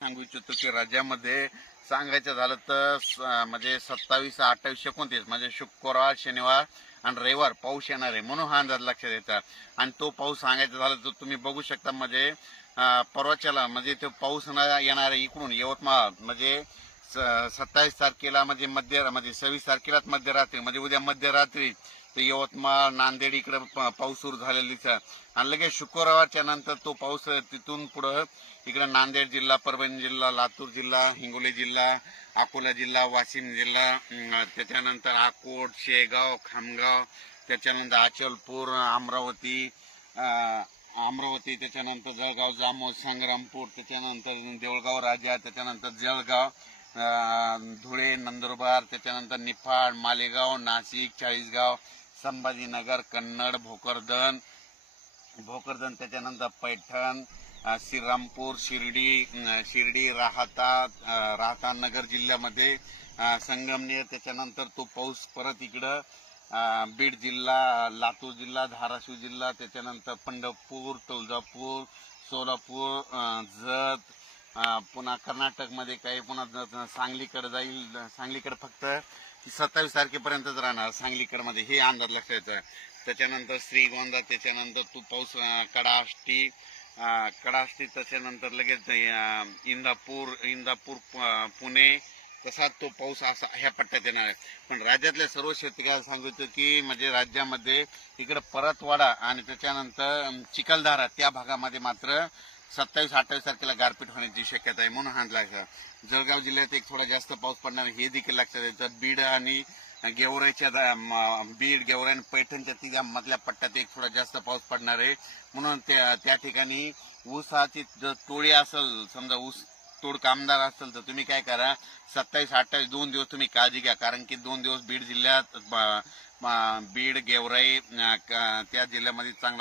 सांगू इच्छितो की राज्यामध्ये सांगायचं झालं तर म्हणजे सत्तावीस अठ्ठावीस एकोणतीस म्हणजे शुक्रवार शनिवार आणि रविवार पाऊस येणार आहे म्हणून हा अंदाज लक्षात येतात आणि तो पाऊस सांगायचं झालं तर तुम्ही बघू शकता म्हणजे परवाच्याला म्हणजे तो पाऊस न- येणार आहे इकडून यवतमाळ म्हणजे सत्तावीस तारखेला म्हणजे मध्य म्हणजे सव्वीस तारखेलाच मध्यरात्री म्हणजे उद्या मध्यरात्री ते यवतमाळ नांदेड इकडे पाऊस सुरू झालेली आणि लगेच शुक्रवारच्या नंतर तो पाऊस तिथून पुढं इकडे नांदेड जिल्हा परभणी जिल्हा लातूर जिल्हा हिंगोली जिल्हा अकोला जिल्हा वाशिम जिल्हा त्याच्यानंतर अकोट शेगाव खामगाव त्याच्यानंतर अचलपूर अमरावती अमरावती त्याच्यानंतर जळगाव जामोद संग्रामपूर त्याच्यानंतर देऊळगाव राजा त्याच्यानंतर जळगाव धुळे नंदुरबार त्याच्यानंतर निफाड मालेगाव नाशिक चाळीसगाव संभाजीनगर कन्नड भोकरदन. भोकरदन त्याच्यानंतर पैठण श्रीरामपूर शिर्डी शिर्डी राहता राहता नगर जिल्ह्यामध्ये संगमनेर त्याच्यानंतर तो पाऊस परत इकडं बीड जिल्हा लातूर जिल्हा धाराशिव जिल्हा त्याच्यानंतर पंढरपूर तुळजापूर सोलापूर जत पुन्हा कर्नाटकमध्ये काही पुन्हा सांगलीकडं सांगलीकडे जाईल सांगलीकडे फक्त सत्तावीस तारखेपर्यंतच राहणार सांगलीकडमध्ये. हे अंदाज लक्षात येतं त्याच्यानंतर श्रीगोंदा त्याच्यानंतर तू पाऊस कडाष्टी कडाष्टी त्याच्यानंतर लगेच इंदापूर इंदापूर पुणे तसा तो पाऊस असा ह्या पट्ट्यात येणार आहे. पण राज्यातल्या सर्व शेतकऱ्याला सांगितलं की म्हणजे राज्यामध्ये इकडं परतवाडा आणि त्याच्यानंतर चिखलदारा चिखलदरा त्या भागामध्ये मात्र सत्तावीस अठ्ठावीस तारखेला गारपीट होण्याची शक्यता आहे म्हणून हा लक्षात जळगाव जिल्ह्यात एक थोडा जास्त पाऊस पडणार आहे, हे देखील लक्षात येतं. बीड आणि गेवराईच्या बीड गेवराई आणि पैठणच्या तिघा मधल्या पट्ट्यात एक थोडा जास्त पाऊस पडणार आहे. म्हणून त्या त्या ठिकाणी ऊसाची जर टोळी असेल समजा ऊस तोड कामदार असेल तर तुम्ही काय करा सत्तावीस अठ्ठावीस दोन दिवस तुम्ही काळजी घ्या. कारण की दोन दिवस बीड जिल्ह्यात बीड गेवराई त्या जिल्ह्यामध्ये चांगला